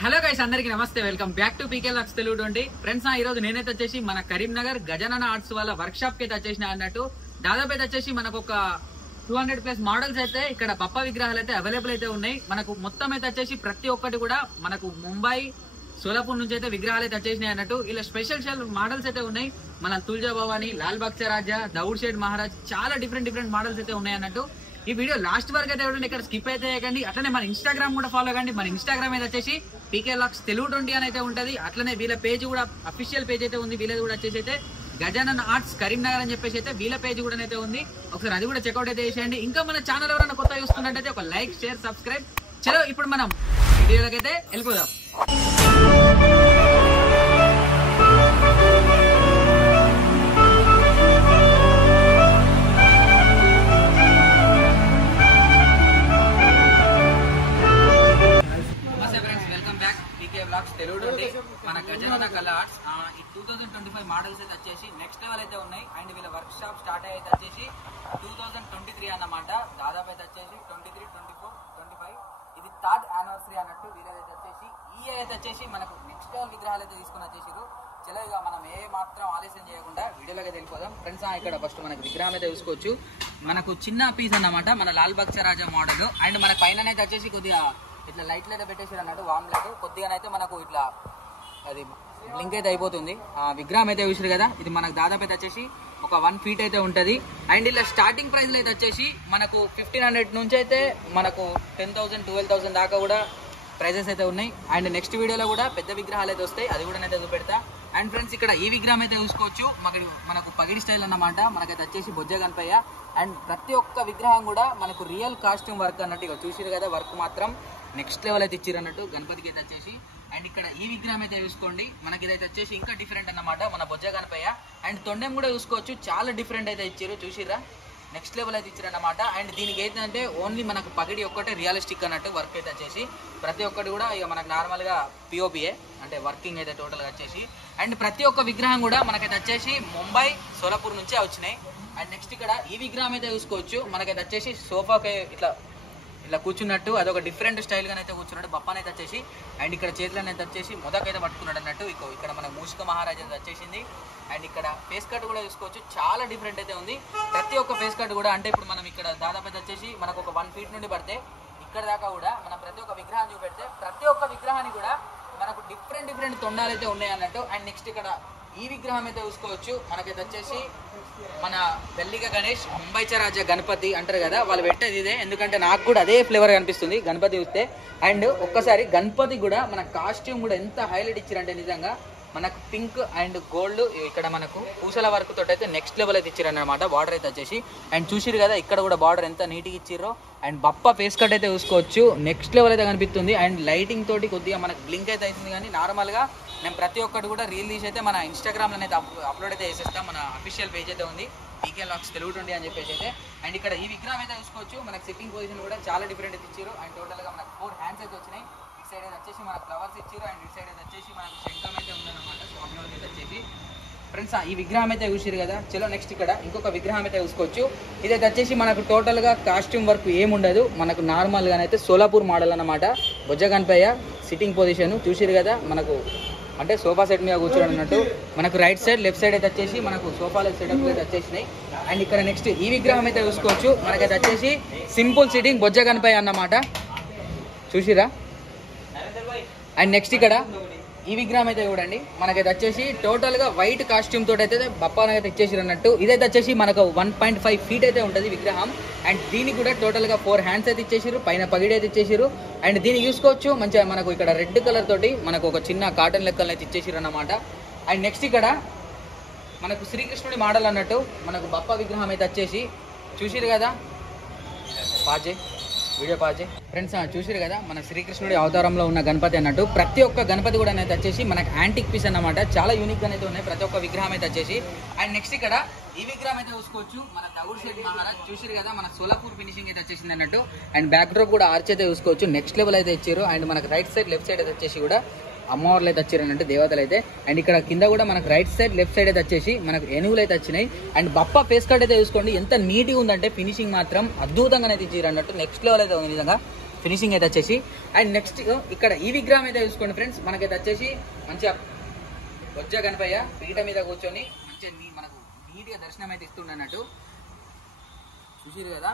Hello guys, అందరికి నమస్తే. Welcome back to PK lakhs Telugu 20. Friends, ఈ రోజు నేనైతే వచ్చేసి మన కరీంనగర్ గజనన ఆర్ట్స్ వాళ్ళ వర్క్ షాప్ కి అయితే వచ్చేసిన అన్నట్టు. దాదాపు అయితే వచ్చేసి మనకు ఒక 200+ మోడల్స్ అయితే ఇక్కడ బప్ప విగ్రహాలు అయితే అవైలబుల్ అయితే ఉన్నాయి. మనకు మొత్తం అయితే వచ్చేసి ప్రతి ఒక్కటి కూడా మనకు ముంబై, సోలాపూర్ నుంచి అయితే విగ్రహాలు అయితే వచ్చేసినాయి అన్నట్టు. ఇలా స్పెషల్ మోడల్స్ అయితే ఉన్నాయి. మన తుల్జా భవాని, లాల్ బక్సా రాజా, దౌడ్ షేడ్ మహారాజ్, చాలా డిఫరెంట్ మోడల్స్ అయితే ఉన్నాయి అన్నట్టు. ఈ వీడియో లాస్ట్ వరకు అయితే చూడండి, ఇక్కడ స్కిప్ అయితే చేయకండి. అట్లనే మన ఇన్స్టాగ్రామ్ కూడా ఫాలో కండి. మన ఇన్స్టాగ్రామ్ అయితే వచ్చేసి పీకే లాక్స్ తెలుగు 20 అని అయితే ఉంటది. అట్లనే వీళ్ళ పేజ్ కూడా అఫీషియల్ పేజ్ అయితే ఉంది. వీళ్ళది కూడా వచ్చేసి అయితే గజానన్ ఆర్ట్స్ కరీంనగర్ అని చెప్పేసి అయితే వీళ్ళ పేజ్ కూడా అయితే ఉంది. ఒకసారి అది కూడా చెక్అౌట్ అయితే చేసేయండి. ఇంకా మన ఛానల్ ఎవరైనా కొత్త చూస్తున్నట్టయితే ఒక లైక్, షేర్, సబ్స్క్రైబ్. చలో ఇప్పుడు మనం వీడియోలోకి అయితే వెళ్ళిపోదాం. తెలుగు మన గజనన కళా ఆర్ట్స్ ఈ 2025 మోడల్స్ అయితే వచ్చేసి నెక్స్ట్ లెవెల్ అయితే ఉన్నాయి. అండ్ వీళ్ళ వర్క్ షాప్ స్టార్ట్ అయితే వచ్చేసి 2023 అన్నమాట. దాదాపు అయితే వచ్చేసి 23, 24, 25 ఇది 3rd యానివర్సరీ అన్నట్టు. వీళ్ళైతే వచ్చేసి ఈ ఇయర్ అయితే వచ్చేసి మనకు నెక్స్ట్ లెవెల్ విగ్రహాలు అయితే తీసుకుని వచ్చేసారు. చలో ఇక మనం ఏ మాత్రం ఆలస్యం చేయకుండా వీడియోలోకి వెళ్ళిపోదాం. ఫ్రెండ్స్, ఇక్కడ ఫస్ట్ మనకు విగ్రహాలు అయితే చూసుకోవచ్చు. మనకు చిన్న పీస్ అన్నమాట, మన లాల్ బక్సా రాజా మోడల్. అండ్ మన పైన అయితే వచ్చేసి కొద్దిగా ఇట్లా లైట్లు అయితే పెట్టేసారు అన్నట్టు, వామ్ లైట్. కొద్దిగానైతే మనకు ఇట్లా అది బ్లింక్ అయితే అయిపోతుంది. విగ్రహం అయితే చూసారు కదా, ఇది మనకు దాదాపు అయితే వచ్చేసి ఒక 1 feet అయితే ఉంటుంది. అండ్ ఇలా స్టార్టింగ్ ప్రైస్లో అయితే వచ్చేసి మనకు 1500 నుంచి అయితే మనకు 10,000, 12,000 దాకా కూడా ప్రైజెస్ అయితే ఉన్నాయి. అండ్ నెక్స్ట్ వీడియోలో కూడా పెద్ద విగ్రహాలు అయితే వస్తాయి, అది కూడా అయితే చూపెడతా. అండ్ ఫ్రెండ్స్, ఇక్కడ ఈ విగ్రహం అయితే చూసుకోవచ్చు. మనకు పగిడి స్టైల్ అన్నమాట. మనకైతే వచ్చేసి బొజ్జ గణపయ్య. అండ్ ప్రతి ఒక్క విగ్రహం కూడా మనకు రియల్ కాస్ట్యూమ్ వర్క్ అన్నట్టు. ఇక చూసారు కదా, వర్క్ మాత్రం నెక్స్ట్ లెవెల్ అయితే ఇచ్చారు అన్నట్టు గణపతికి అయితే వచ్చేసి. అండ్ ఇక్కడ ఈ విగ్రహం అయితే చూసుకోండి, మనకి ఇదైతే వచ్చేసి ఇంకా డిఫరెంట్ అన్నమాట, మన బొజ్జ గణపయ్య. అండ్ తొండెం కూడా చూసుకోవచ్చు, చాలా డిఫరెంట్ అయితే ఇచ్చారు. చూసిరా, నెక్స్ట్ లెవెల్ అయితే ఇచ్చారు అన్నమాట. అండ్ దీనికి ఏంటంటే ఓన్లీ మనకు పగిడి ఒక్కటే రియలిస్టిక్ అన్నట్టు వర్క్ అయితే వచ్చేసి. ప్రతి ఒక్కటి కూడా ఇక మనకు నార్మల్గా పిఓపిఏ అంటే వర్కింగ్ అయితే టోటల్గా వచ్చేసి. అండ్ ప్రతి ఒక్క విగ్రహం కూడా మనకైతే వచ్చేసి ముంబై, సోలాపూర్ నుంచే వచ్చినాయి. అండ్ నెక్స్ట్ ఇక్కడ ఈ విగ్రహం అయితే చూసుకోవచ్చు. మనకైతే వచ్చేసి సోఫాకి ఇట్లా కూర్చున్నట్టు, అదొక డిఫరెంట్ స్టైల్గా అయితే కూర్చున్నాడు బప్పనైతే వచ్చేసి. అండ్ ఇక్కడ చేతులనైతే వచ్చేసి మొదకైతే పట్టుకున్నాడు అన్నట్టు. ఇక్కడ మన మూషిక మహారాజ్ అయితే వచ్చేసింది. అండ్ ఇక్కడ ఫేస్ కట్ కూడా చూసుకోవచ్చు, చాలా డిఫరెంట్ అయితే ఉంది. ప్రతి ఒక్క ఫేస్ కట్ కూడా అంటే ఇప్పుడు మనం ఇక్కడ దాదాపు అయితే వచ్చేసి మనకు ఒక 1 feet నుండి పడితే ఇక్కడ దాకా కూడా మనం ప్రతి ఒక్క విగ్రహాన్ని చూపెడితే ప్రతి ఒక్క విగ్రహాన్ని కూడా మనకు డిఫరెంట్ తొండాలు అయితే ఉన్నాయి అన్నట్టు. అండ్ నెక్స్ట్ ఇక్కడ ఈ విగ్రహం అయితే చూసుకోవచ్చు. మనకైతే వచ్చేసి మన వెల్లిక గణేష్, ముంబై రాజా గణపతి అంటారు కదా, వాళ్ళు పెట్టేది ఇదే. ఎందుకంటే నాకు కూడా అదే ఫ్లేవర్ కనిపిస్తుంది గణపతి చూస్తే. అండ్ ఒక్కసారి గణపతి కూడా మన కాస్ట్యూమ్ కూడా ఎంత హైలైట్ ఇచ్చారంటే నిజంగా మనకు పింక్ అండ్ గోల్డ్ ఇక్కడ మనకు పూసల వర్క్ తోటి అయితే నెక్స్ట్ లెవెల్ అయితే ఇచ్చారు అన్నమాట. బార్డర్ అయితే వచ్చేసి. అండ్ చూసిరు కదా, ఇక్కడ కూడా బార్డర్ ఎంత నీట్గా ఇచ్చిర్రో. అండ్ బప్ప ఫేస్ కట్ అయితే చూసుకోవచ్చు, నెక్స్ట్ లెవెల్ అయితే కనిపిస్తుంది. అండ్ లైటింగ్ తోటి కొద్దిగా మనకు బ్లింక్ అయితే అవుతుంది. కానీ నార్మల్గా నేను ప్రతి ఒక్కటి కూడా రీల్ తీసి అయితే మన ఇన్స్టాగ్రామ్లో అయితే అప్లోడ్ అయితే చేసేస్తాం. మన అఫీషియల్ పేజ్ అయితే ఉంది, పీకే లాక్స్ తెలుగు 20 అని చెప్పేసి అయితే. అండ్ ఇక్కడ ఈ విగ్రహం అయితే చూసుకోవచ్చు, మనకు సిట్టింగ్ పొజిషన్ కూడా చాలా డిఫరెంట్ అయితే ఇచ్చారు. అండ్ టోటల్గా మనకు 4 హ్యాండ్స్ అయితే వచ్చినాయి. ఇటు సైడ్ అయితే వచ్చేసి మనకు ఫ్లవర్స్ ఇచ్చారు. అండ్ ఇటు సైడ్ అయితే వచ్చేసి మనకు శంఖం అయితే ఉందన్నమాట, స్వామి అయితే వచ్చేసి. ఫ్రెండ్స్, ఈ విగ్రహం అయితే చూసారు కదా. చలో నెక్స్ట్ ఇక్కడ ఇంకొక విగ్రహం అయితే చూసుకోవచ్చు. ఇదైతే వచ్చేసి మనకు టోటల్గా కాస్ట్యూమ్ వర్క్ ఏముండదు, మనకు నార్మల్గానైతే సోలాపూర్ మోడల్ అన్నమాట. బొజ్జ గణపయ్య సిట్టింగ్ పొజిషన్ చూసిరు కదా, మనకు అంటే సోఫా సెట్ మీద కూర్చోడం అన్నట్టు. మనకు రైట్ సైడ్, లెఫ్ట్ సైడ్ అయితే వచ్చేసి మనకు సోఫాల సెటప్ అయితే వచ్చేసినాయి. అండ్ ఇక్కడ నెక్స్ట్ ఈ విగ్రహం అయితే చూసుకోవచ్చు. మనకైతే వచ్చేసి సింపుల్ సిట్టింగ్ బొజ్జ గణపయ్య అన్నమాట, చూసిరా. అండ్ నెక్స్ట్ ఇక్కడ ఈ విగ్రహం అయితే చూడండి, మనకైతే వచ్చేసి టోటల్గా వైట్ కాస్ట్యూమ్ తోటి అయితే బప్పానైతే ఇచ్చేసారు అన్నట్టు. ఇదైతే వచ్చేసి మనకు 1.5 feet అయితే ఉంటుంది విగ్రహం. అండ్ దీనికి కూడా టోటల్గా 4 హ్యాండ్స్ అయితే ఇచ్చేసారు, పైన పగిడి అయితే ఇచ్చేసారు. అండ్ దీన్ని చూసుకోవచ్చు, మంచిగా మనకు ఇక్కడ రెడ్ కలర్ తోటి మనకు ఒక చిన్న కాటన్ లెక్కలు అయితే ఇచ్చేసారు అన్నమాట. అండ్ నెక్స్ట్ ఇక్కడ మనకు శ్రీకృష్ణుడి మోడల్ అన్నట్టు మనకు బప్ప విగ్రహం అయితే వచ్చేసి చూసిరు కదా. పాజే వీడియో పాజే. ఫ్రెండ్స్, చూసిరు కదా, మన శ్రీకృష్ణుడి అవతారంలో ఉన్న గణపతి అన్నట్టు. ప్రతి ఒక్క గణపతి కూడా అయితే వచ్చేసి మనకు యాంటిక్ పీస్ అన్నమాట, చాలా యూనిక్ అయితే ఉన్నాయి ప్రతి ఒక్క విగ్రహం అయితే వచ్చేసి. అండ్ నెక్స్ట్ ఇక్కడ ఈ విగ్రహం అయితే చూసుకోవచ్చు, మన దౌడ్ షేడ్ మహారాజ్. చూసిరు కదా, మన సోలాపూర్ ఫినిషింగ్ అయితే వచ్చేసింది అన్నట్టు. అండ్ బ్యాక్ డ్రాప్ కూడా ఆర్చ్ అయితే చూసుకోవచ్చు, నెక్స్ట్ లెవెల్ అయితే ఇచ్చారు. అండ్ మనకు రైట్ సైడ్, లెఫ్ట్ సైడ్ అయితే వచ్చేసి కూడా అమ్మవార్లు అయితే వచ్చారు అన్నట్టు, దేవతలు అయితే. అండ్ ఇక్కడ కింద కూడా మనకు రైట్ సైడ్, లెఫ్ట్ సైడ్ అయితే వచ్చేసి మనకు ఏనుగులు అయితే వచ్చినాయి. అండ్ బప్ప ఫేస్ కట్ అయితే చూసుకోండి, ఎంత నీట్గా ఉందంటే ఫినిషింగ్ మాత్రం అద్భుతంగా అయితే ఇచ్చారు అన్నట్టు. నెక్స్ట్ లెవెల్ అయితే ఉంది నిజంగా. ఫినిషింగ్ అయితే వచ్చేసి. అండ్ నెక్స్ట్ ఇక్కడ ఈ విగ్రహం అయితే చూసుకోండి ఫ్రెండ్స్, మనకైతే వచ్చేసి మంచిగా బొజ్జ గణపయ్య పీట మీద కూర్చొని మంచిగా మనకు నీట్గా దర్శనం అయితే ఇస్తుండన్నట్టు చూసిరు కదా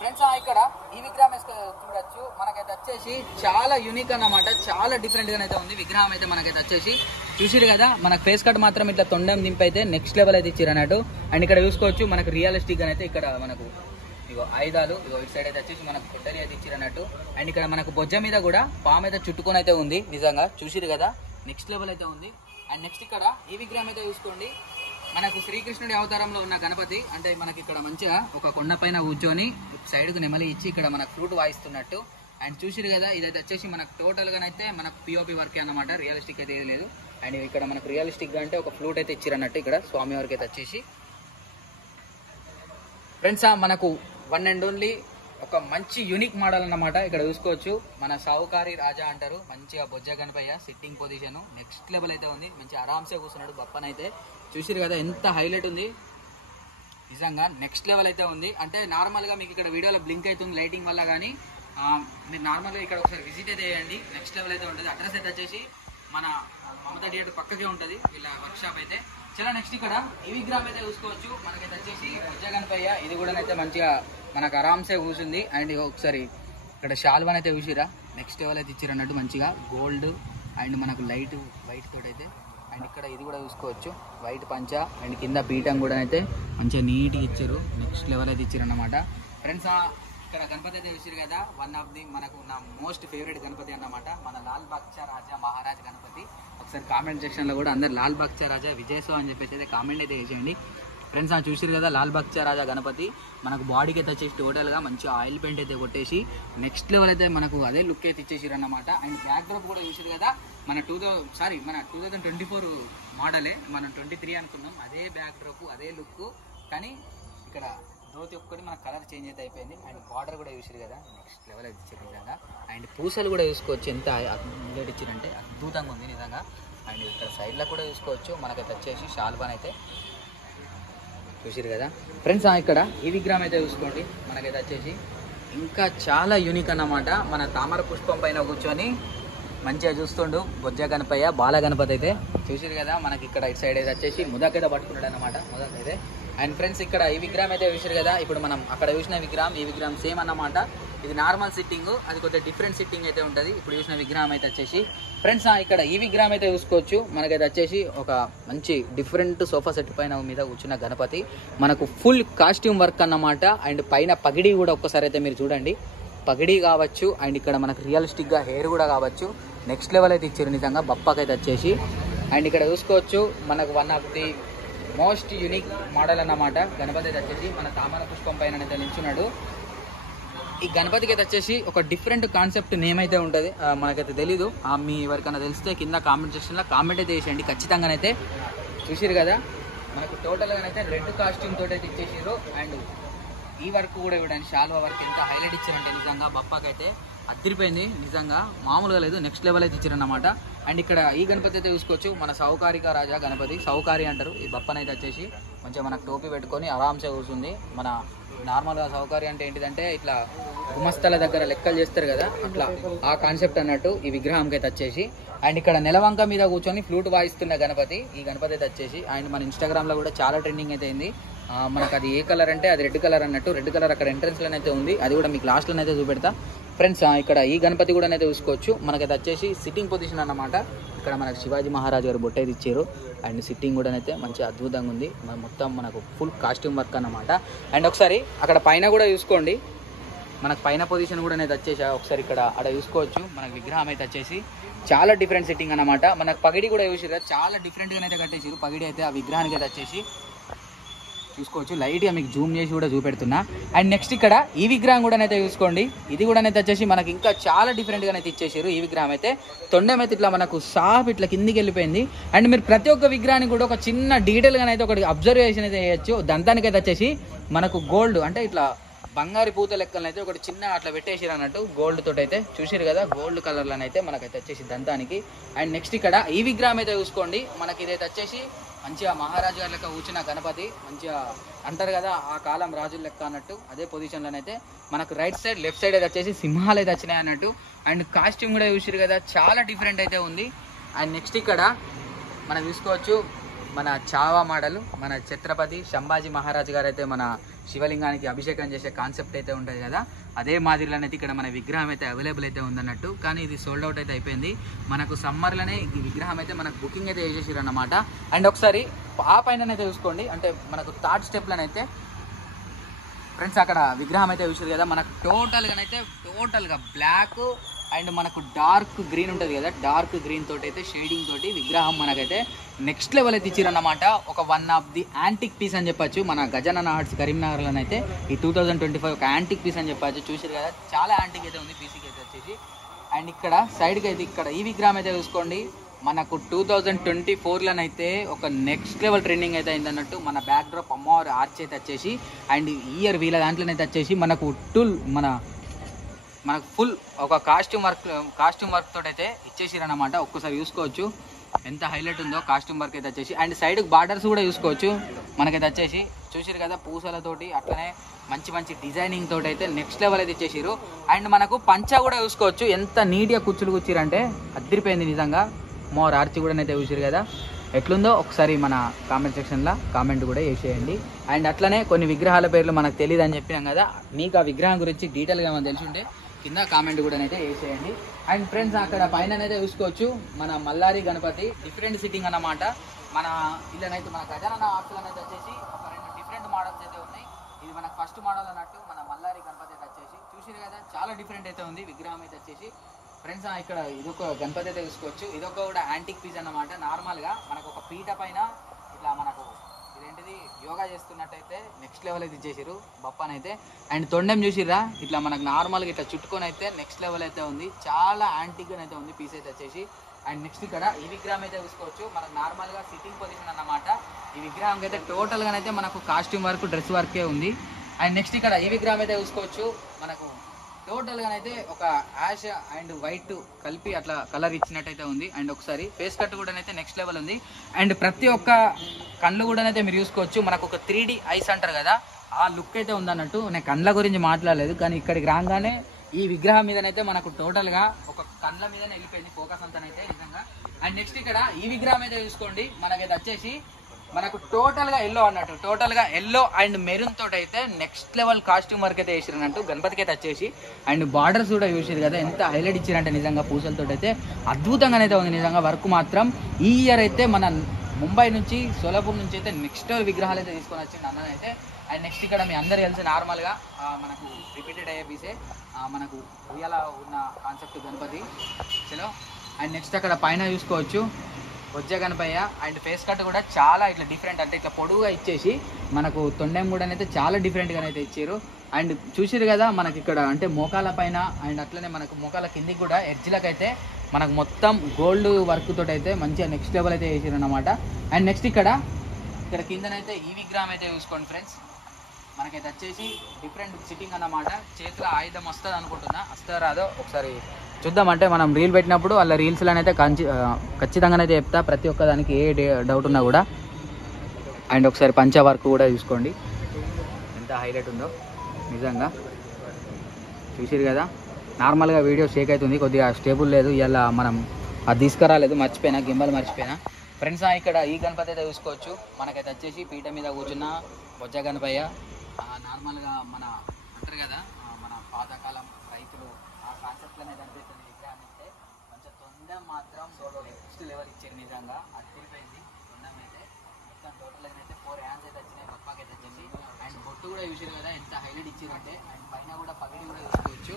ఫ్రెండ్స్. ఇక్కడ ఈ విగ్రహం చూడొచ్చు, మనకైతే వచ్చేసి చాలా యూనిక్ అన్నమాట, చాలా డిఫరెంట్ గానే అయితే ఉంది విగ్రహం అయితే మనకైతే వచ్చేసి. చూసిరు కదా, మనకు ఫేస్ కట్ మాత్రం ఇట్లా తొండం దింపు అయితే నెక్స్ట్ లెవెల్ అయితే ఇచ్చారు అన్నట్టు. అండ్ ఇక్కడ చూసుకోవచ్చు మనకు రియలిస్టిక్ గా అయితే ఇక్కడ మనకు ఇగో ఆయుధాలు, ఇగో ఇటు సైడ్ అయితే వచ్చేసి మనకు కొట్టరి అయితే ఇచ్చారు అన్నట్టు. అండ్ ఇక్కడ మనకు బొజ్జ మీద కూడా పాము అయితే చుట్టుకొని అయితే ఉంది, నిజంగా చూసిరు కదా నెక్స్ట్ లెవెల్ అయితే ఉంది. అండ్ నెక్స్ట్ ఇక్కడ ఈ విగ్రహం అయితే చూసుకోండి, మనకు శ్రీకృష్ణుడి అవతారంలో ఉన్న గణపతి, అంటే మనకి ఇక్కడ మంచిగా ఒక కొండ పైన కూర్చొని సైడ్ కు నెమలి ఇచ్చి ఇక్కడ మనకు ఫ్లూట్ వాయిస్తున్నట్టు. అండ్ చూసిరు కదా, ఇదైతే వచ్చేసి మనకు టోటల్ గానైతే మనకు పిఓపి వర్క్ అన్నమాట, రియలిస్టిక్ అయితే లేదు. అండ్ ఇక్కడ మనకు రియలిస్టిక్ గా అంటే ఒక ఫ్లూట్ అయితే ఇచ్చిరన్నట్టు ఇక్కడ స్వామి వారికి అయితే వచ్చేసి. ఫ్రెండ్స్ మనకు వన్ అండ్ ఓన్లీ ఒక మంచి యూనిక్ మోడల్ అన్నమాట. ఇక్కడ చూసుకోవచ్చు మన సావుకారి రాజా అంటారు, మంచిగా బొజ్జ Ganapayya sitting position next level అయితే ఉంది, మంచి ఆరామ్సే కూర్చున్నాడు బప్పనైతే. చూసిరు కదా ఎంత హైలైట్ ఉంది, నిజంగా నెక్స్ట్ లెవెల్ అయితే ఉంది. అంటే నార్మల్ గా మీకు ఇక్కడ వీడియోలో బ్లింక్ అవుతుంది లైటింగ్ వల్ల, కానీ మీరు నార్మల్గా ఇక్కడ ఒకసారి విజిట్ అయితే చేయండి, నెక్స్ట్ లెవెల్ అయితే ఉంటుంది. అడ్రస్ అయితే వచ్చేసి మన మమతా థియేటర్ పక్కకే ఉంటుంది వీళ్ళ వర్క్ షాప్ అయితే. చాలా నెక్స్ట్ ఇక్కడ ఈ విగ్రహం అయితే చూసుకోవచ్చు, మనకైతే వచ్చేసి బొజ్జ గణపయ్య, ఇది కూడా అయితే మంచిగా మనకు ఆరామ్సే కూర్చుంది. అండ్ ఒకసారి ఇక్కడ షాల్వాన్ అయితే చూసిరా నెక్స్ట్ లెవెల్ అయితే ఇచ్చారు అన్నట్టు, మంచిగా గోల్డ్ అండ్ మనకు లైట్ వైట్ తోటి అయితే. అండ్ ఇక్కడ ఇది కూడా చూసుకోవచ్చు వైట్ పంచ, అండ్ కింద పీఠం కూడా అయితే మంచిగా నీట్గా ఇచ్చారు, నెక్స్ట్ లెవెల్ అయితే ఇచ్చారు అన్నమాట. ఫ్రెండ్స్ ఇక్కడ గణపతి అయితే చూసారు కదా, వన్ ఆఫ్ ది మనకు నా మోస్ట్ ఫేవరెట్ గణపతి అన్నమాట, మన లాల్ బాగ్చా రాజా మహారాజ్ గణపతి. ఒకసారి కామెంట్ సెక్షన్ లో కూడా అందరు లాల్ బాగ్చా రాజా విజయసో అని చెప్పేసి అయితే కామెంట్ అయితే చేసేయండి ఫ్రెండ్స్. చూసారు కదా లాల్ బాగ్చా రాజా గణపతి, మనకు బాడీకి అయితే వచ్చేసి టోటల్గా మంచి ఆయిల్ పెయింట్ అయితే కొట్టేసి నెక్స్ట్ లెవెల్ అయితే మనకు అదే లుక్ అయితే ఇచ్చేసారు అన్నమాట. అండ్ బ్యాక్ డ్రాప్ కూడా చూసారు కదా, మన 2024 మోడలే, మనం 23 అనుకున్నాం, అదే బ్యాక్ డ్రాప్ అదే లుక్, కానీ ఇక్కడ ధోతి ఒక్కటి మన కలర్ చేంజ్ అయితే అయిపోయింది. అండ్ బార్డర్ కూడా చూసారు కదా నెక్స్ట్ లెవెల్ అయితే ఇచ్చారు నిజంగా. అండ్ పూసలు కూడా చూసుకోవచ్చు ఎంత హైలైట్ ఇచ్చారంటే అద్భుతంగా ఉంది నిజంగా. అండ్ ఇక్కడ సైడ్లో కూడా చూసుకోవచ్చు మనకైతే వచ్చేసి షాల్వాన్ అయితే చూసారు కదా ఫ్రెండ్స్. ఇక్కడ ఈ విగ్రహం అయితే చూసుకోండి, మనకైతే వచ్చేసి ఇంకా చాలా యూనిక్ అన్నమాట. మన తామర పుష్పం పైన కూర్చొని మంచిగా చూస్తుండు బొజ్జ గణపయ్య బాల గణపతి అయితే చూసారు కదా. మనకి ఇక్కడ ఇటు సైడ్ అయితే వచ్చేసి ముదకైతే పట్టుకున్నాడు అన్నమాట, ముదకైతే. అండ్ ఫ్రెండ్స్ ఇక్కడ ఈ విగ్రహం అయితే చూసారు కదా, ఇప్పుడు మనం అక్కడ చూసిన విగ్రహం ఈ విగ్రహం సేమ్ అన్నమాట. ఇది నార్మల్ సిట్టింగ్, అది కొద్దిగా డిఫరెంట్ సిట్టింగ్ అయితే ఉంటుంది. ఇప్పుడు చూసిన విగ్రహం అయితే వచ్చేసి ఫ్రెండ్స్ ఇక్కడ ఈ విగ్రహం అయితే చూసుకోవచ్చు, మనకైతే వచ్చేసి ఒక మంచి డిఫరెంట్ సోఫా సెట్ పైన మీద కూర్చున్న గణపతి, మనకు ఫుల్ కాస్ట్యూమ్ వర్క్ అన్నమాట. అండ్ పైన పగిడి కూడా ఒక్కసారి అయితే మీరు చూడండి, పగిడి కావచ్చు, అండ్ ఇక్కడ మనకు రియలిస్టిక్గా హెయిర్ కూడా కావచ్చు, నెక్స్ట్ లెవెల్ అయితే ఇచ్చారు నిజంగా బప్పకైతే వచ్చేసి. అండ్ ఇక్కడ చూసుకోవచ్చు మనకు one of the most unique model అన్నమాట. గణపతి అయితే వచ్చేసి మన తామర పుష్పం పైన అయితే నిల్చున్నాడు. ఈ గణపతికి అయితే వచ్చేసి ఒక డిఫరెంట్ కాన్సెప్ట్ నేమ్ అయితే ఉంటుంది, మనకైతే తెలీదు. మీ ఎవరికైనా తెలిస్తే కింద కామెంట్ సెక్షన్లో కామెంట్ అయితే చేసేయండి ఖచ్చితంగానైతే. చూసిరు కదా మనకు టోటల్గానైతే రెడ్ కాస్ట్యూమ్ తోటి అయితే ఇచ్చేసారు. అండ్ ఈ వర్క్ కూడా ఇవ్వడానికి షాల్వా వర్క్ ఎంత హైలైట్ ఇచ్చారంటే నిజంగా బప్పకైతే అదిరిపోయింది, నిజంగా మామూలుగా లేదు, నెక్స్ట్ లెవెల్ అయితే ఇచ్చారన్నమాట. అండ్ ఇక్కడ ఈ గణపతి అయితే చూసుకోవచ్చు మన సౌకారిక రాజా గణపతి, సౌకారి అంటారు ఈ బప్పనైతే వచ్చేసి. మంచిగా మనకు టోపీ పెట్టుకొని ఆరామ్సే కూర్చుంది. మన నార్మల్గా సౌకారి అంటే ఏంటిదంటే ఇట్లా గుమస్తల దగ్గర లెక్కలు చేస్తారు కదా, అట్లా ఆ కాన్సెప్ట్ అన్నట్టు ఈ విగ్రహంకి అయితే వచ్చేసి. అండ్ ఇక్కడ నెలవంక మీద కూర్చొని ఫ్లూట్ వాయిస్తున్న గణపతి, ఈ గణపతి అయితే వచ్చేసి. అండ్ మన ఇన్స్టాగ్రామ్లో కూడా చాలా ట్రెండింగ్ అయితే అయింది. మనకు అది ఏ కలర్ అంటే అది రెడ్ కలర్ అన్నట్టు, రెడ్ కలర్ అక్కడ ఎంట్రన్స్లోనైతే ఉంది, అది కూడా మీకు లాస్ట్లోనైతే చూపెడతా ఫ్రెండ్స్. ఇక్కడ ఈ గణపతి కూడా అయితే చూసుకోవచ్చు, మనకైతే వచ్చేసి సిట్టింగ్ పొజిషన్ అన్నమాట. ఇక్కడ మనకు శివాజీ మహారాజ్ గారు బొట్ట అయితే ఇచ్చారు. అండ్ సిట్టింగ్ కూడా అయితే మంచి అద్భుతంగా ఉంది, మొత్తం మనకు ఫుల్ కాస్ట్యూమ్ వర్క్ అన్నమాట. అండ్ ఒకసారి అక్కడ పైన కూడా చూసుకోండి, మనకు పైన పొజిషన్ కూడా అయితే వచ్చేసి ఒకసారి ఇక్కడ అక్కడ చూసుకోవచ్చు. మనకు విగ్రహం అయితే వచ్చేసి చాలా డిఫరెంట్ సెట్టింగ్ అన్నమాట. మనకు పగిడి కూడా చూసారు, చాలా డిఫరెంట్గా అయితే కట్టేసారు పగిడి అయితే ఆ విగ్రహానికి అయితే వచ్చేసి చూసుకోవచ్చు. లైట్గా మీకు జూమ్ చేసి కూడా చూపెడుతున్నా. అండ్ నెక్స్ట్ ఇక్కడ ఈ విగ్రహం కూడా అయితే చూసుకోండి, ఇది కూడా అయితే వచ్చేసి మనకి ఇంకా చాలా డిఫరెంట్గా అయితే ఇచ్చేసారు. ఈ విగ్రహం అయితే తొండం అయితే ఇట్లా మనకు సాఫ్ ఇట్లా కిందికి వెళ్ళిపోయింది. అండ్ మీరు ప్రతి ఒక్క విగ్రహానికి కూడా ఒక చిన్న డీటెయిల్గా అయితే ఒకటి అబ్జర్వేషన్ అయితే చేయొచ్చు. దంతానికి అయితే వచ్చేసి మనకు గోల్డ్ అంటే ఇట్లా బంగారు పూత లెక్కలను అయితే ఒకటి చిన్న అట్లా పెట్టేసిరు అన్నట్టు గోల్డ్ తోటి అయితే చూసిరు కదా, గోల్డ్ కలర్లను అయితే మనకైతే వచ్చేసి దంతానికి. అండ్ నెక్స్ట్ ఇక్కడ ఈ విగ్రహం అయితే చూసుకోండి, మనకి ఇదైతే వచ్చేసి మంచిగా మహారాజు గారి లెక్క కూర్చున్న గణపతి, మంచిగా అంటారు కదా ఆ కాలం రాజుల లెక్క అన్నట్టు అదే పొజిషన్లోనైతే మనకు రైట్ సైడ్ లెఫ్ట్ సైడ్ అయితే వచ్చేసి సింహాలు అయితే వచ్చినాయి అన్నట్టు. అండ్ కాస్ట్యూమ్ కూడా చూసిరు కదా, చాలా డిఫరెంట్ అయితే ఉంది. అండ్ నెక్స్ట్ ఇక్కడ మనం చూసుకోవచ్చు మన చావా మోడల్, మన ఛత్రపతి సంభాజీ మహారాజు గారు అయితే మన శివలింగానికి అభిషేకం చేసే కాన్సెప్ట్ అయితే ఉంటుంది కదా, అదే మాదిరిలోనైతే ఇక్కడ మన విగ్రహం అయితే అవైలబుల్ అయితే ఉందన్నట్టు. కానీ ఇది సోల్డ్ అవుట్ అయితే అయిపోయింది. మనకు సమ్మర్లోనే ఈ విగ్రహం అయితే మనకు బుకింగ్ అయితే చేసేసారు అన్నమాట. అండ్ ఒకసారి ఆ పైన అయితే చూసుకోండి, అంటే మనకు థర్డ్ స్టెప్లోనైతే ఫ్రెండ్స్ అక్కడ విగ్రహం అయితే చూసారు కదా, మనకు టోటల్గా బ్లాక్ అండ్ మనకు డార్క్ గ్రీన్ ఉంటుంది కదా, డార్క్ గ్రీన్ తోటి అయితే షేడింగ్ తోటి విగ్రహం మనకైతే నెక్స్ట్ లెవెల్ అయితే ఇచ్చారన్నమాట. ఒక one of the antique piece అని చెప్పొచ్చు. మన గజానన ఆర్ట్స్ కరీంనగర్లోనైతే ఈ 2025 ఒక యాంటిక్ పీస్ అని చెప్పచ్చు. చూసారు కదా, చాలా యాంటిక్ అయితే ఉంది పీసీకి అయితే వచ్చేసి. అండ్ ఇక్కడ సైడ్కి అయితే ఇక్కడ ఈ విగ్రహం అయితే చూసుకోండి, మనకు 2024లోనైతే ఒక నెక్స్ట్ లెవెల్ ట్రెండింగ్ అయితే అయింది అన్నట్టు. మన బ్యాక్ డ్రాప్ అమ్మవారి ఆర్చ్ అయితే వచ్చేసి అండ్ ఈ ఇయర్ వీళ్ళ దాంట్లోనైతే వచ్చేసి మనకు మనకు ఫుల్ ఒక కాస్ట్యూమ్ వర్క్ తోటి అయితే ఇచ్చేసిరన్నమాట. ఒక్కసారి చూసుకోవచ్చు ఎంత హైలైట్ ఉందో కాస్ట్యూమ్ వర్క్ అయితే వచ్చేసి. అండ్ సైడ్ బార్డర్స్ కూడా చూసుకోవచ్చు మనకైతే వచ్చేసి, చూసారు కదా పూసలతోటి అట్లనే మంచి డిజైనింగ్ తోటి అయితే నెక్స్ట్ లెవెల్ అయితే ఇచ్చేసారు. అండ్ మనకు పంచ కూడా చూసుకోవచ్చు, ఎంత నీట్గా కుచ్చులు కుచ్చిరంటే అదిరిపోయింది నిజంగా. మోర్ ఆర్చి కూడా అయితే చూసారు కదా ఎట్లుందో, ఒకసారి మన కామెంట్ సెక్షన్లో కామెంట్ కూడా చేసేయండి. అండ్ అట్లనే కొన్ని విగ్రహాల పేర్లు మనకు తెలియదు అని చెప్పినాం కదా, మీకు ఆ విగ్రహం గురించి డీటెయిల్గా మనం తెలిసి ఉంటే కింద కామెంట్ కూడా అయితే వేసేయండి. అండ్ ఫ్రెండ్స్ అక్కడ పైన అయితే చూసుకోవచ్చు మన మల్లారి గణపతి డిఫరెంట్ సిట్టింగ్ అన్నమాట. మన ఇళ్ళనైతే మన గజానన ఆర్ట్స్లోనైతే వచ్చేసి ఒక 2 డిఫరెంట్ మోడల్స్ అయితే ఉన్నాయి. ఇది మనకు ఫస్ట్ మోడల్ అన్నట్టు మన మల్లారి గణపతి అయితే వచ్చేసి చూసిరు కదా, చాలా డిఫరెంట్ అయితే ఉంది విగ్రహం అయితే వచ్చేసి. ఫ్రెండ్స్ ఇక్కడ ఇదొక గణపతి అయితే చూసుకోవచ్చు, ఇదొక కూడా యాంటిక్ పీస్ అన్నమాట. నార్మల్గా మనకు ఒక పీట పైన ఇట్లా మనకు ఇదేంటిది యోగా చేస్తున్నట్టయితే నెక్స్ట్ లెవెల్ అయితే ఇచ్చేసారు బప్పనైతే. అండ్ తొండెం చూసిర్రా, ఇట్లా మనకు నార్మల్గా ఇట్లా చుట్టుకొని అయితే నెక్స్ట్ లెవెల్ అయితే ఉంది, చాలా యాంటిక్గా అయితే ఉంది పీస్ అయితే వచ్చేసి. అండ్ నెక్స్ట్ ఇక్కడ ఈ విగ్రహం అయితే చూసుకోవచ్చు, మనకు నార్మల్గా సిట్టింగ్ పొజిషన్ అన్నమాట. ఈ విగ్రహం అయితే టోటల్గా అయితే మనకు కాస్ట్యూమ్ వర్క్ డ్రెస్ వర్కే ఉంది. అండ్ నెక్స్ట్ ఇక్కడ ఈ విగ్రహం అయితే చూసుకోవచ్చు, మనకు టోటల్గా అయితే ఒక యాష్ అండ్ వైట్ కలిపి అట్లా కలర్ ఇచ్చినట్టయితే ఉంది. అండ్ ఒకసారి ఫేస్ కట్ కూడా అయితే నెక్స్ట్ లెవెల్ ఉంది. అండ్ ప్రతి ఒక్క కళ్ళు కూడా అయితే మీరు చూసుకోవచ్చు, మనకు ఒక 3D ఐస్ అంటారు కదా ఆ లుక్ అయితే ఉందన్నట్టు. నేను కళ్ళ గురించి మాట్లాడలేదు, కానీ ఇక్కడికి రాగానే ఈ విగ్రహం మీదనైతే మనకు టోటల్గా ఒక కళ్ళ మీదనే వెళ్ళిపోయింది ఫోకస్ అంతానైతే నిజంగా. అండ్ నెక్స్ట్ ఇక్కడ ఈ విగ్రహం అయితే చూసుకోండి, మనకైతే వచ్చేసి మనకు టోటల్గా ఎల్లో అన్నట్టు, టోటల్గా ఎల్లో అండ్ మెరూన్ తోటి అయితే నెక్స్ట్ లెవెల్ కాస్ట్యూమ్ వర్క్ అయితే వేసిరన్నట్టు గణపతికి అయితే వచ్చేసి. అండ్ బార్డర్స్ కూడా చూసారు కదా ఎంత హైలైట్ ఇచ్చారంటే నిజంగా పూసలతో అయితే అద్భుతంగానైతే ఉంది నిజంగా వర్క్ మాత్రం. ఈ ఇయర్ అయితే మన ముంబై నుంచి సోలాపూర్ నుంచి అయితే నెక్స్ట్ లెవెల్ విగ్రహాలు అయితే తీసుకొని వచ్చింది అన్నదైతే. అండ్ నెక్స్ట్ ఇక్కడ మీ అందరూ తెలిసి నార్మల్గా మనకు రిపీటెడ్ అయ్యే పీసే మనకు ఉయ్యాల ఉన్న కాన్సెప్ట్ గణపతి చలో. అండ్ నెక్స్ట్ అక్కడ పైన చూసుకోవచ్చు బొజ్జ గణపయ్య. అండ్ ఫేస్ కట్ కూడా చాలా ఇట్లా డిఫరెంట్, అంటే ఇట్లా పొడుగుగా ఇచ్చేసి మనకు తొండెం కూడా అయితే చాలా డిఫరెంట్గా అయితే ఇచ్చారు. అండ్ చూసారు కదా మనకి ఇక్కడ అంటే మోకాల పైన అండ్ అట్లనే మనకు మోకాల కిందికి కూడా ఎడ్జ్లకు అయితే మనకు మొత్తం గోల్డ్ వర్క్ తోటి అయితే మంచిగా నెక్స్ట్ లెవెల్ అయితే వేసారు అన్నమాట. అండ్ నెక్స్ట్ ఇక్కడ కిందనైతే ఈ విగ్రహం అయితే చూసుకోండి ఫ్రెండ్స్, మనకైతే వచ్చేసి డిఫరెంట్ సిట్టింగ్ అన్నమాట. చేతిలో ఆయుధం వస్తుంది అనుకుంటున్నా, వస్తుందో రాదో ఒకసారి చూద్దామంటే మనం రీల్ పెట్టినప్పుడు అలా రీల్స్లోనైతే ఖచ్చితంగానైతే చెప్తా ప్రతి ఒక్క దానికి ఏ డౌట్ ఉన్నా కూడా. అండ్ ఒకసారి పంచ వర్క్ కూడా చూసుకోండి ఎంత హైలైట్ ఉందో నిజంగా. చూసిరు కదా నార్మల్గా వీడియో షేక్ అవుతుంది, కొద్దిగా స్టేబుల్ లేదు ఇలా, మనం అది తీసుకురాలేదు, మర్చిపోయినా గింబల్ మర్చిపోయినా ఫ్రెండ్స్. ఇక్కడ ఈ గణపతి అయితే చూసుకోవచ్చు, మనకైతే వచ్చేసి పీట మీద కూర్చున్న బొజ్జ గణపయ్య. నార్మల్గా మన అంటారు కదా మన పాతకాలం రైతులు ఆ కాన్సెప్ట్లోనే కనిపిస్తుంది విగ్రహం అయితే. కొంచెం తొందర మాత్రం నెక్స్ట్ లెవెల్ ఇచ్చారు నిజంగా, అదిరిపోయింది తొందర అయితే. మొత్తం టోటల్ అయితే 4 హ్యాండ్స్ అయితే వచ్చినాయి పప్పాకైతే వచ్చేసి. అండ్ బొట్టు కూడా చూసారు కదా ఎంత హైలైట్ ఇచ్చారంటే. అండ్ పైన కూడా పగిడి కూడా చూసుకోవచ్చు,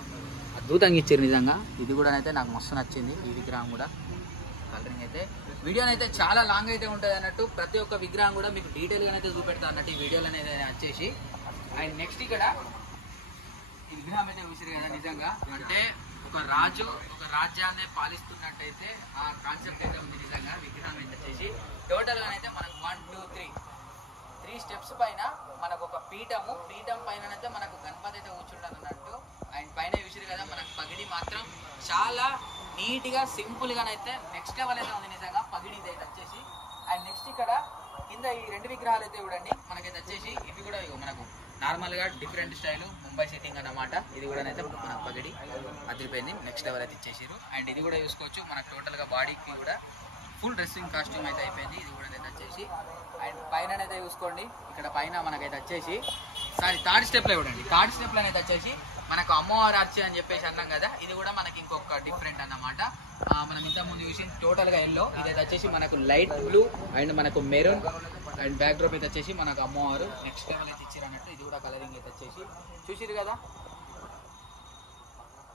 అద్భుతంగా ఇచ్చారు నిజంగా. ఇది కూడా అయితే నాకు మస్తు నచ్చింది ఈ విగ్రహం కూడా కలరింగ్ అయితే. వీడియోని అయితే చాలా లాంగ్ అయితే ఉంటుంది అన్నట్టు, ప్రతి ఒక్క విగ్రహం కూడా మీకు డీటెయిల్గా అయితే చూపెడతా అన్నట్టు ఈ వీడియోలో అనేది వచ్చేసి. అండ్ నెక్స్ట్ ఇక్కడ ఈ విగ్రహం అయితే చూసారు కదా నిజంగా, అంటే ఒక రాజు ఒక రాజ్యాన్ని పాలిస్తున్నట్టయితే ఆ కాన్సెప్ట్ అయితే ఉంది నిజంగా. విగ్రహం అయితే వచ్చేసి టోటల్గా అయితే మనకు 1 2 3 స్టెప్స్ పైన మనకు ఒక పీఠం పైన అయితే మనకు గణపతి అయితే కూర్చుంటాను అన్నట్టు. అండ్ పైన చూసారు కదా మనకు పగిడి మాత్రం చాలా నీట్ గా సింపుల్ గానైతే నెక్స్ట్ లెవెల్ అయితే ఉంది నిజంగా పగిడి అయితే వచ్చేసి. అండ్ నెక్స్ట్ ఇక్కడ కింద ఈ 2 విగ్రహాలు అయితే చూడండి మనకైతే వచ్చేసి ఇవి కూడా మనకు నార్మల్ గా డిఫరెంట్ స్టైల్ ముంబై సెట్టింగ్ అన్నమాట. ఇది కూడా అయితే మనకు పగిడి అదిరిపోయింది, నెక్స్ట్ లెవెల్ అయితే ఇచ్చేసారు. అండ్ ఇది కూడా చూసుకోవచ్చు మనకు టోటల్ గా బాడీకి కూడా ఫుల్ డ్రెస్సింగ్ కాస్ట్యూమ్ అయితే అయిపోయింది. ఇది కూడా అయితే వచ్చేసి అండ్ పైన అయితే చూసుకోండి ఇక్కడ పైన మనకైతే వచ్చేసి థర్డ్ స్టెప్ లో చూడండి, థర్డ్ స్టెప్ లో అయితే వచ్చేసి మనకు అమ్మవారి ఆర్చి అని చెప్పేసి అన్నాం కదా, ఇది కూడా మనకి ఇంకొక డిఫరెంట్ అన్నమాట. మనం ఇంత ముందు చూసి టోటల్ గా ఎల్లో, ఇదైతే వచ్చేసి మనకు లైట్ బ్లూ అండ్ మనకు మెరూన్ అండ్ బ్యాక్ డ్రాప్ అయితే వచ్చేసి మనకు అమ్మవారు నెక్స్ట్ లెవెల్ అయితే ఇచ్చారు అన్నట్టు. ఇది కూడా కలరింగ్ అయితే వచ్చేసి చూసిరు కదా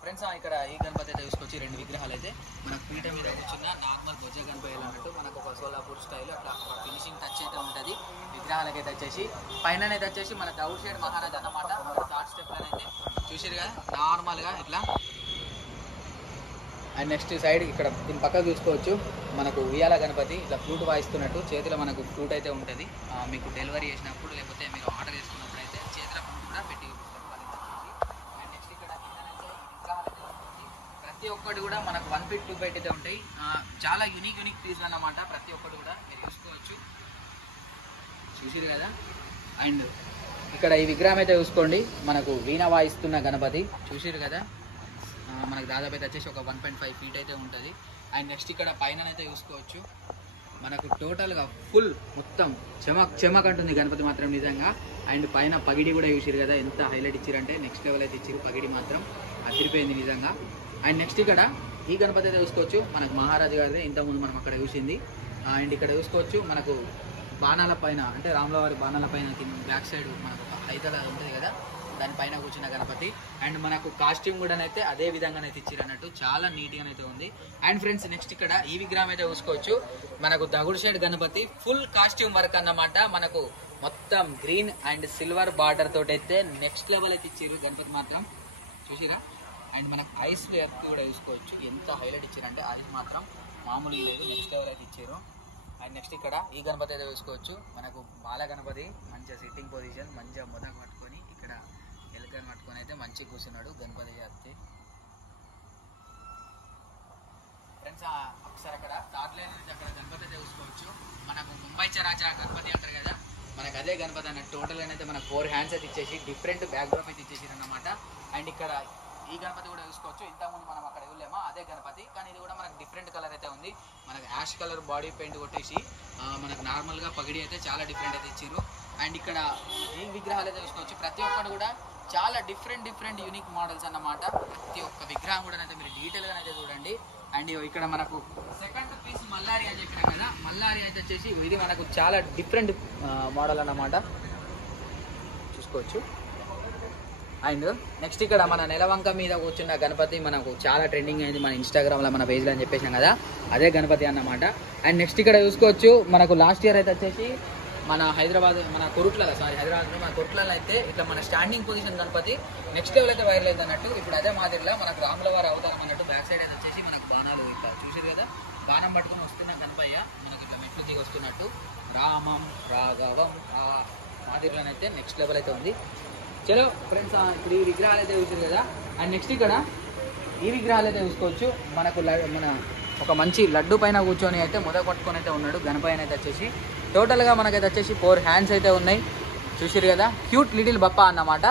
ఫ్రెండ్స్. ఇక్కడ ఈ గణపతి అయితే చూసుకొచ్చి 2 విగ్రహాలు అయితే మనకు పీఠ మీద కూర్చున్న నార్మల్ బొజ్జ గణపతి అన్నట్టు మనకు ఒక సోలాపూర్ స్టైల్ అట్లా ఫినిషింగ్ టచ్ అయితే ఉంటుంది విగ్రహాలకైతే వచ్చేసి. పైన అయితే వచ్చేసి మన దౌడ్ షేడ్ మహారాజ్ అన్నమాట. థర్డ్ స్టెప్ అయితే చూసారు కదా నార్మల్ గా ఇట్లా. అండ్ నెక్స్ట్ సైడ్ ఇక్కడ దీని పక్కకు చూసుకోవచ్చు మనకు ఉయ్యాల గణపతి ఇట్లా ఫ్లూట్ వాయిస్తున్నట్టు చేతిలో మనకు ఫ్లూట్ అయితే ఉంటుంది. మీకు డెలివరీ చేసినప్పుడు లేకపోతే మీరు ఆర్డర్ చేసుకున్నప్పుడు అయితే చేతిలో ఫ్లూట్ కూడా పెట్టి అండ్ నెక్స్ట్ ఇక్కడ ప్రతి ఒక్కటి కూడా మనకు 1 feet 2 feet అయితే ఉంటాయి. చాలా యూనిక్ పీస్ అన్నమాట ప్రతి ఒక్కటి కూడా మీరు చూసుకోవచ్చు. చూసిరు కదా. అండ్ ఇక్కడ ఈ విగ్రహం అయితే చూసుకోండి మనకు వీణ వాయిస్తున్న గణపతి చూసిరు కదా. మనకు దాదాపు అయితే వచ్చేసి ఒక 1.5 feet అయితే ఉంటుంది. అండ్ నెక్స్ట్ ఇక్కడ పైన అయితే చూసుకోవచ్చు మనకు టోటల్గా ఫుల్ మొత్తం చెమక్ అంటుంది గణపతి మాత్రం నిజంగా. అండ్ పైన పగిడి కూడా చూసిరు కదా ఎంత హైలైట్ ఇచ్చారంటే నెక్స్ట్ లెవెల్ అయితే ఇచ్చారు. పగిడి మాత్రం అదిరిపోయింది నిజంగా. అండ్ నెక్స్ట్ ఇక్కడ ఈ గణపతి అయితే చూసుకోవచ్చు మనకు మహారాజు గారిది ఇంతకుముందు మనం అక్కడ చూసింది. అండ్ ఇక్కడ చూసుకోవచ్చు మనకు బాణాల పైన అంటే రాముల వారి బాణాల పైన బ్యాక్ సైడ్ మనకు హైదల ఉంటుంది కదా దానిపైన కూర్చున్న గణపతి. అండ్ మనకు కాస్ట్యూమ్ కూడా అయితే అదే విధంగానైతే ఇచ్చారు అన్నట్టు చాలా నీట్గానైతే ఉంది. అండ్ ఫ్రెండ్స్ నెక్స్ట్ ఇక్కడ ఈ విగ్రహం అయితే చూసుకోవచ్చు మనకు దగుడు shade Ganapati full costume work అన్నమాట. మనకు మొత్తం గ్రీన్ అండ్ సిల్వర్ బార్డర్ తోటి అయితే నెక్స్ట్ లెవెల్ అయితే ఇచ్చారు గణపతి మాత్రం చూసిరా. అండ్ మనకు ఐస్ ఎర్త్ కూడా చూసుకోవచ్చు ఎంత హైలైట్ ఇచ్చారంటే ఐస్ మాత్రం మామూలు లేదు నెక్స్ట్ లెవెల్ అయితే ఇచ్చారు. అండ్ నెక్స్ట్ ఇక్కడ ఈ గణపతి అయితే చూసుకోవచ్చు మనకు బాల గణపతి మంచిగా సిట్టింగ్ పొజిషన్ మంచిగా మొదలు పట్టుకొని ఇక్కడ ఎలుకని పట్టుకొని అయితే మంచిగా కూర్చున్నాడు గణపతి జాతి ఫ్రెండ్స్. ఒకసారి అక్కడ థర్డ్ లైన్ నుంచి అక్కడ గణపతి అయితే చూసుకోవచ్చు మనకు ముంబై చరాచా గణపతి అంటారు కదా మనకు అదే గణపతి అన్నట్టు. టోటల్ అయితే మనకు 4 hands అయితే ఇచ్చేసి డిఫరెంట్ బ్యాక్ డ్రాప్ అయితే ఇచ్చేసి అన్నమాట. అండ్ ఇక్కడ ఈ గణపతి కూడా చూసుకోవచ్చు ఇంతకుముందు మనం అక్కడ ఇవ్వలేమో అదే గణపతి కానీ ఇది కూడా మనకు డిఫరెంట్ కలర్ అయితే ఉంది. మనకు యాష్ కలర్ బాడీ పెయింట్ కొట్టేసి మనకు నార్మల్గా పగిడి అయితే చాలా డిఫరెంట్ అయితే ఇచ్చారు. అండ్ ఇక్కడ ఈ విగ్రహాలు అయితే చూసుకోవచ్చు ప్రతి ఒక్కటి కూడా చాలా డిఫరెంట్ యూనిక్ మోడల్స్ అన్నమాట. ప్రతి ఒక్క విగ్రహం కూడా అయితే మీరు డీటెయిల్గా అయితే చూడండి. అండ్ ఇక్కడ మనకు సెకండ్ పీస్ మల్లారి అని చెప్పినా కదా మల్లారి అయితే వచ్చేసి ఇది మనకు చాలా డిఫరెంట్ మోడల్ అన్నమాట చూసుకోవచ్చు. అండ్ నెక్స్ట్ ఇక్కడ మన నెలవంక మీద కూర్చున్న గణపతి మనకు చాలా ట్రెండింగ్ అయింది మన ఇన్స్టాగ్రామ్లో మన పేజ్లో అని చెప్పేసాం కదా అదే గణపతి అన్నమాట. అండ్ నెక్స్ట్ ఇక్కడ చూసుకోవచ్చు మనకు లాస్ట్ ఇయర్ అయితే వచ్చేసి మన హైదరాబాద్ మన కొరుట్లలో హైదరాబాద్లో మన కొరుట్లలో అయితే ఇట్లా మన standing position Ganapati next level అయితే వైరల్ అయింది అన్నట్టు. ఇప్పుడు అదే మాదిరిలో మనకు రాముల వారి అవతారం అన్నట్టు బ్యాక్ సైడ్ అయితే వచ్చేసి మనకు బాణాలు ఇట్లా చూసారు కదా బాణం పట్టుకుని వస్తున్న గణపయ్య మనకి ఇట్లా మెట్లు దిగి వస్తున్నట్టు రామం రాఘవం ఆ మాదిరిలోనైతే నెక్స్ట్ లెవెల్ అయితే ఉంది. చలో ఫ్రెండ్స్ ఇప్పుడు ఈ విగ్రహాలు అయితే చూసారు కదా. అండ్ నెక్స్ట్ ఇక్కడ ఈ విగ్రహాలు అయితే చూసుకోవచ్చు మనకు మన ఒక మంచి లడ్డు పైన కూర్చొని అయితే మొదలు పట్టుకొని అయితే ఉన్నాడు గణపయ్య అయితే వచ్చేసి. టోటల్గా మనకైతే వచ్చేసి 4 hands అయితే ఉన్నాయి చూసారు కదా క్యూట్ లిటిల్ బప్ప అన్నమాట.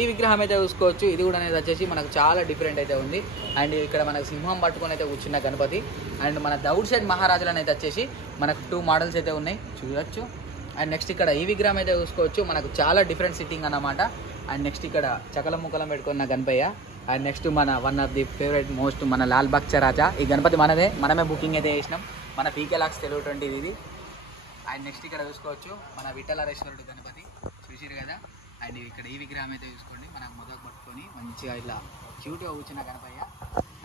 ఈ విగ్రహం అయితే చూసుకోవచ్చు ఇది కూడా అనేది వచ్చేసి మనకు చాలా డిఫరెంట్ అయితే ఉంది. అండ్ ఇక్కడ మనకు సింహం పట్టుకొని అయితే కూర్చున్న గణపతి. అండ్ మన దౌడ్ షేడ్ మహారాజులను అయితే వచ్చేసి మనకు 2 models అయితే ఉన్నాయి చూడొచ్చు. అండ్ నెక్స్ట్ ఇక్కడ ఈ విగ్రహం అయితే చూసుకోవచ్చు మనకు చాలా డిఫరెంట్ సిట్టింగ్ అన్నమాట. అండ్ నెక్స్ట్ ఇక్కడ చకలం ముక్కలం పెట్టుకున్న గణపయ్య. అండ్ నెక్స్ట్ మన one of the favourite most మన లాల్ బాగ్ చరాచా ఈ గణపతి మనమే బుకింగ్ అయితే చేసినాం మన పీకే లాక్స్ తెలుగు 20 ఇది. అండ్ నెక్స్ట్ ఇక్కడ చూసుకోవచ్చు మన విఠలరేశ్వరుడు గణపతి చూసిరు కదా. అండ్ ఇక్కడ ఈ విగ్రహం అయితే చూసుకోండి మనకు మొదలు పట్టుకొని మంచిగా ఇట్లా క్యూట్గా కూర్చున్న గణపయ్య.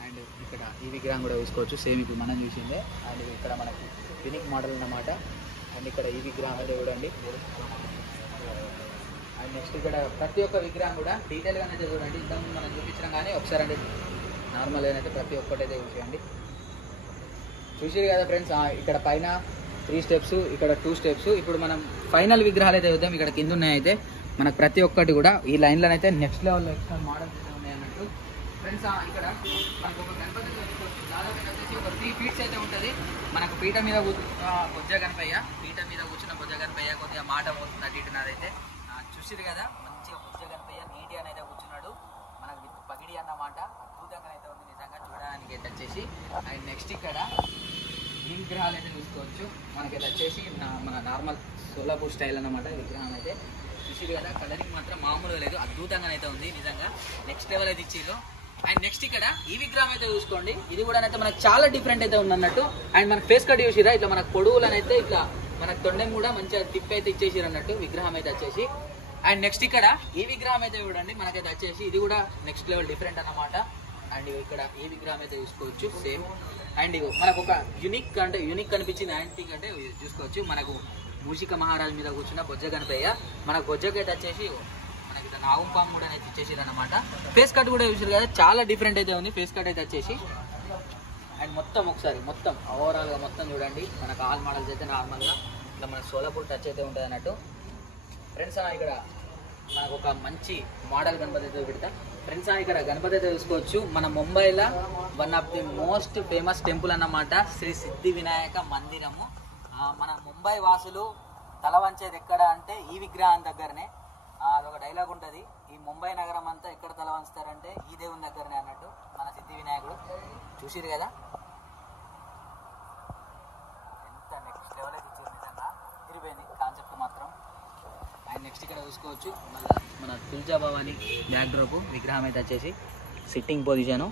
అండ్ ఇక్కడ ఈ విగ్రహం కూడా చూసుకోవచ్చు సేమ్ ఇప్పుడు మనం చూసిందే. అండ్ ఇక్కడ మనకి యూనిక్ మోడల్ అన్నమాట. అండ్ ఇక్కడ ఈ విగ్రహం అయితే చూడండి. అండ్ నెక్స్ట్ ఇక్కడ ప్రతి ఒక్క విగ్రహం కూడా డీటెయిల్గా అయితే చూడండి ఇంతకుముందు మనం చూపించడం కానీ ఒకసారి అంటే నార్మల్గా అయితే ప్రతి ఒక్కటి అయితే చూసేయండి చూసిరు కదా ఫ్రెండ్స్. ఇక్కడ పైన 3 స్టెప్స్, ఇక్కడ 2 స్టెప్స్. ఇప్పుడు మనం ఫైనల్ విగ్రహాలు అయితే చూద్దాం. ఇక్కడ కింద ఉన్నాయి అయితే మనకు ప్రతి ఒక్కటి కూడా ఈ లైన్లో అయితే నెక్స్ట్ లెవెల్లో ఎక్స్ట్రా మోడల్స్ అయితే ఉన్నాయి అన్నట్టు ఫ్రెండ్స్. ఇక్కడ మనకు ఒక గణపతి చూసుకోవచ్చు. దాదాపు వచ్చేసి ఒక 3 ఫీట్స్ అయితే ఉంటుంది. మనకు పీట మీద బొజ్జ గణపయ్య, పీట మీద కూర్చున్న బొజ్జ గణపయ్య కొద్దిగా మాట పోతుంది అటు ఇటు నాదైతే చూసిరు కదా. మంచిగా బొజ్జ గణపయ్య నీటి అని అయితే కూర్చున్నాడు. మనకు విత్ పగిడి అన్నమాట. అద్భుతంగా అయితే ఉంది నిజంగా చూడడానికి అయితే వచ్చేసి. అండ్ నెక్స్ట్ ఇక్కడ ఈ విగ్రహాలు అయితే చూసుకోవచ్చు. మనకి ఇది వచ్చేసి మన నార్మల్ సోలాపూర్ స్టైల్ అన్నమాట. విగ్రహం అయితే చూసిరు కదా. కలరింగ్ మాత్రం మామూలుగా లేదు, అద్భుతంగా అయితే ఉంది నిజంగా. నెక్స్ట్ లెవెల్ అయితే ఇచ్చిర్రు. అండ్ నెక్స్ట్ ఇక్కడ ఈ విగ్రహం అయితే చూసుకోండి. ఇది కూడా అయితే మనకు చాలా డిఫరెంట్ అయితే ఉందన్నట్టు. అండ్ మనకు ఫేస్ కట్ చూసిరా, ఇట్లా మనకు పొడుగులను అయితే ఇట్లా మనకు తొండెం కూడా మంచిగా టిప్ అయితే ఇచ్చేసిరు అన్నట్టు విగ్రహం అయితే వచ్చేసి. అండ్ నెక్స్ట్ ఇక్కడ ఈ విగ్రహం అయితే చూడండి. మనకైతే వచ్చేసి ఇది కూడా నెక్స్ట్ లెవెల్ డిఫరెంట్ అన్నమాట. అండ్ ఇక్కడ ఈ విగ్రహం అయితే చూసుకోవచ్చు సేమ్. అండ్ మనకు ఒక యూనిక్ అనిపించింది యాంటిక్ అంటే చూసుకోవచ్చు. మనకు మూషిక మహారాజు మీద కూర్చున్న బొజ్జ గణపయ్య. మనకు బొజ్జకైతే వచ్చేసి మనకి నాగం పాము కూడా అయితే ఇచ్చేసారు అనమాట. ఫేస్ కట్ కూడా చూసారు కదా, చాలా డిఫరెంట్ అయితే ఉంది ఫేస్ కట్ అయితే వచ్చేసి. అండ్ మొత్తం ఒకసారి మొత్తం ఓవరాల్గా మొత్తం చూడండి. మనకు ఆల్ మోడల్స్ అయితే నార్మల్గా ఇట్లా మన సోలాపూర్ టచ్ అయితే ఉంటుంది అన్నట్టు ఫ్రెండ్స్. ఇక్కడ మనకు ఒక మంచి మోడల్ గణపతి అయితే పెడతా ఫ్రెండ్స్. ఇక్కడ గణపతి అయితే చూసుకోవచ్చు. మన ముంబైలో one of the most famous temple అన్నమాట శ్రీ సిద్ధి వినాయక మందిరము. మన ముంబై వాసులు తల వంచేది ఎక్కడ అంటే ఈ విగ్రహం దగ్గరనే. అదొక డైలాగ్ ఉంటుంది, ఈ ముంబై నగరం అంతా ఎక్కడ తల వంచుతారంటే ఈ దేవుని దగ్గరనే అన్నట్టు. మన సిద్ధి వినాయకుడు చూసిరు కదా, ఎంత నెక్స్ట్ లెవెల్ అయితే ఇచ్చారు నిజంగా. తిరిగిపోయింది కాన్సెప్ట్ మాత్రం. అండ్ నెక్స్ట్ ఇక్కడ చూసుకోవచ్చు మళ్ళీ మన తుల్జా భవాని బ్యాక్ డ్రాప్ విగ్రహం అయితే వచ్చేసి సిట్టింగ్ పొజిషను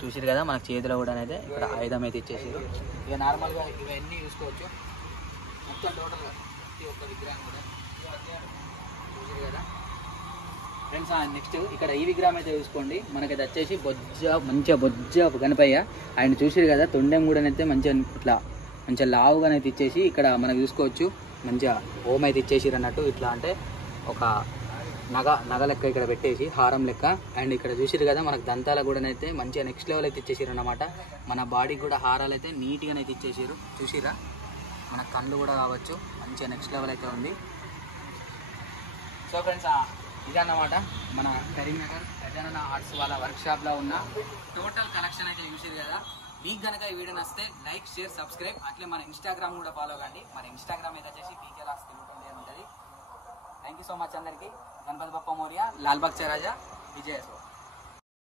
చూసిరు కదా. మనకు చేతిలో కూడా అయితే ఇక్కడ ఆయుధం అయితే ఇచ్చేసారు. ఇక నార్మల్గా ఇవన్నీ చూసుకోవచ్చు మొత్తం టోటల్గా ప్రతి ఒక్క విగ్రహం కూడా చూసిరు కదా ఫ్రెండ్స్. నెక్స్ట్ ఇక్కడ ఈ విగ్రహం అయితే చూసుకోండి. మనకైతే వచ్చేసి మంచిగా బొజ్జ గణపయ్య. ఆయన చూసిరు కదా, తొండెం కూడా అయితే మంచిగా ఇట్లా మంచిగా లావుగా అయితే ఇచ్చేసి ఇక్కడ మనకు చూసుకోవచ్చు మంచిగా ఓం అయితే ఇచ్చేసిరు అన్నట్టు. ఇట్లా అంటే ఒక నగ లెక్క ఇక్కడ పెట్టేసి హారం లెక్క. అండ్ ఇక్కడ చూసిరు కదా మనకు దంతాల కూడా అయితే మంచిగా నెక్స్ట్ లెవెల్ అయితే ఇచ్చేసారు అన్నమాట. మన బాడీకి కూడా హారాలు అయితే నీట్గా అయితే ఇచ్చేసారు చూసిరా. మన కళ్ళు కూడా కావచ్చు మంచిగా నెక్స్ట్ లెవెల్ అయితే ఉంది. సో ఫ్రెండ్స్ ఇదన్నమాట మన కరీంనగర్ గజానన ఆర్ట్స్ వాళ్ళ వర్క్షాప్లో ఉన్న టోటల్ కలెక్షన్ అయితే చూసిరు కదా. మీకు కనుక ఈ వీడియో నచ్చితే లైక్, షేర్, సబ్స్క్రైబ్. అట్లే మన ఇన్స్టాగ్రామ్ కూడా ఫాలో కండి. మన ఇన్స్టాగ్రామ్ అయితే వచ్చేసి పీకే లాక్స్ తెలుగుతుంది అని ఉంటుంది. థ్యాంక్ యూ సో మచ్ అందరికీ. గణపతి బప్ప మోరియా, లాల్బాగ్ చరాజా, విజయ.